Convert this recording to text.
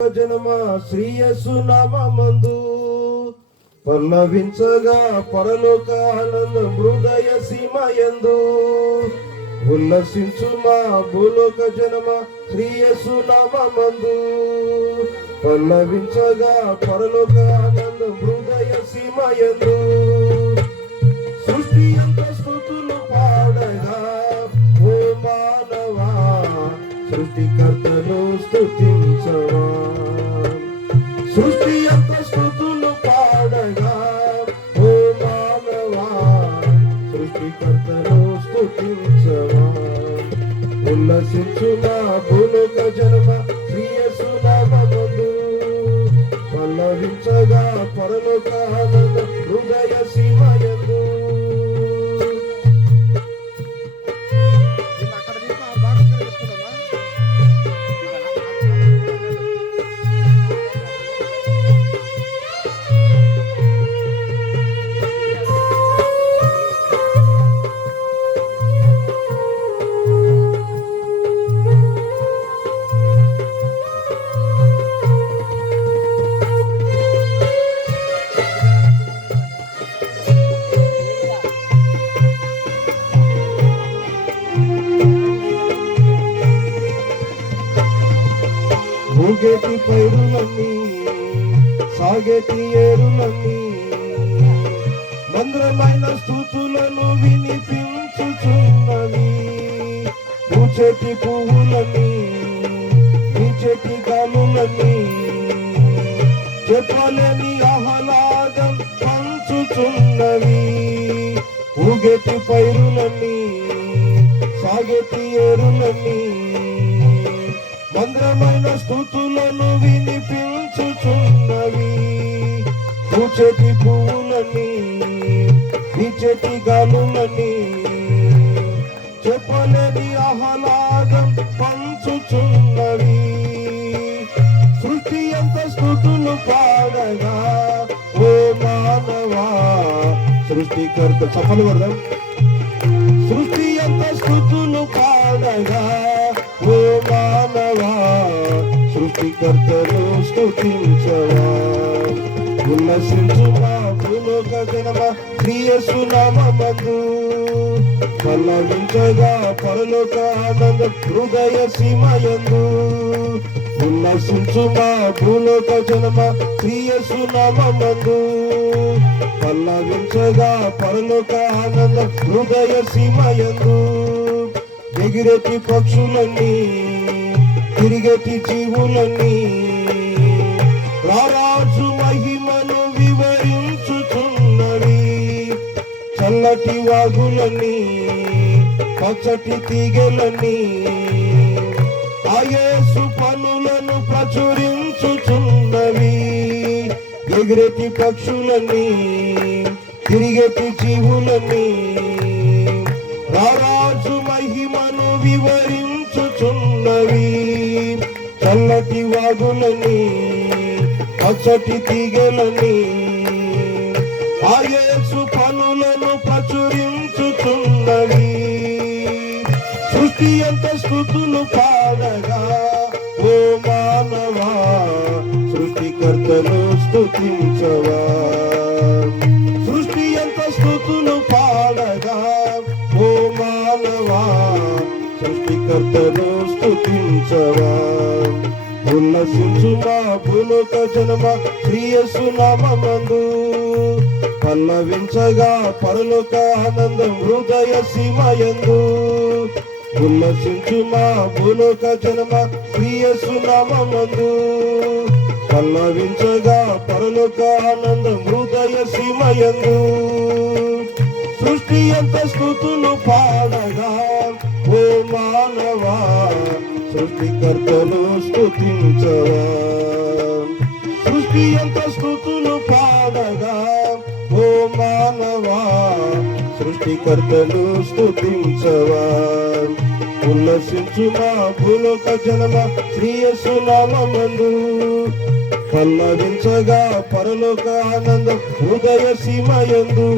జనమ శ్రీయస్సు నామమందు పల్లవించగా పరలోక ఆనందం హృదయ సీమయందు ఉల్లసించు మా భూలోక జనమ శ్రీయస్సు నామమందు పల్లవించగా పరలోక ఆనందం హృదయ సీమయందు సృష్టి అంత స్తుతులు పాడగా ఓ మానవా సృష్టికర్తను స్తుతించవా సృష్టి అంత స్తుతులు పాడగా ఓ మానవా సృష్టికర్తను స్తుతించవా ఉల్లసించు నా భూలోక జన్మ శ్రీయస్సు నామమందు పల్లవించగా పరలోక ఆనంద హృదయ సీమయందు ఊగేటి పైరులన్నీ సాగేటి ఏరులన్నీ మంద్రమైన స్తుతులను వినిపించుచున్నవి పూచేటి పువ్వులన్నీ నీచేటి గాలులన్నీ చెప్పలేని ఆహ్లాదం పంచుచున్నవి ఊగేటి పైరులన్నీ సాగేటి ఏరులన్నీ మంద్రమైన స్తుతులను వినిపించుచున్నవి పూచేటి పువ్వులని నీచేటి గాలులని చెప్పలేని ఆహ్లాదం పంచుచున్నవి సృష్టి అంత స్తుతులు పాడగా ఓ మానవా సృష్టికర్త సఫలు వర్గం సృష్టి అంత స్తుతులు పాడగా ఓ మానవా సృష్టికర్తను స్తుతించవా ఉల్లసించు మా భూలోక జనమ శ్రీయస్సు నామమందు పల్లవించగా పరలోక ఆనంద హృదయ సీమయందు ఉల్లసించు మా భూలోక జనమ శ్రీయస్సు నామమందు పల్లవించగా పరలోక ఆనంద హృదయ సీమయందు ఎగిరేటి పక్షులన్నీ తిరిగేటి జీవులన్నీ రారాజు మహిమను వివరించుచున్నవి చల్లటి వాగులన్నీ పచ్చటి తీగలన్నీ యేసు పనులను ప్రచురించుచున్నవి ఎగిరేటి పక్షులన్నీ తిరిగేటి జీవులన్నీ రారాజు మహిమను వివరించుచున్నవి చల్లటి వాగులని పచ్చటి తీగలని యేసు పనులను ప్రచురించుచున్నవి సృష్టి అంత స్తుతులు పాడగా ఓ మానవా సృష్టికర్తను స్తుతించవా సృష్టి అంత స్తుతులు పాడగా ఓ మానవా సృష్టికర్తను స్తుతించవా ఉల్లసించు మా భూలోక జనమ శ్రీయస్సు నామమందు పల్లవించగా పరలోక ఆనందం హృదయ సీమయందు ఉల్లసించు మా భూలోక జనమ శ్రీయస్సు నామమందు పల్లవించగా పరలోక ఆనందం హృదయ సీమయందు సృష్టి అంత స్తుతులు పాడగా ఓ మానవా సృష్టికర్తను స్తుతించవా సృష్టి అంత స్తుతులు పాడగా ఓ మానవా సృష్టికర్తను స్తుతించవా ఉల్లసించు మా భూలోక జనమ శ్రీయస్సు నామమందు పల్లవించగా పరలోక ఆనందం హృదయ సీమయందు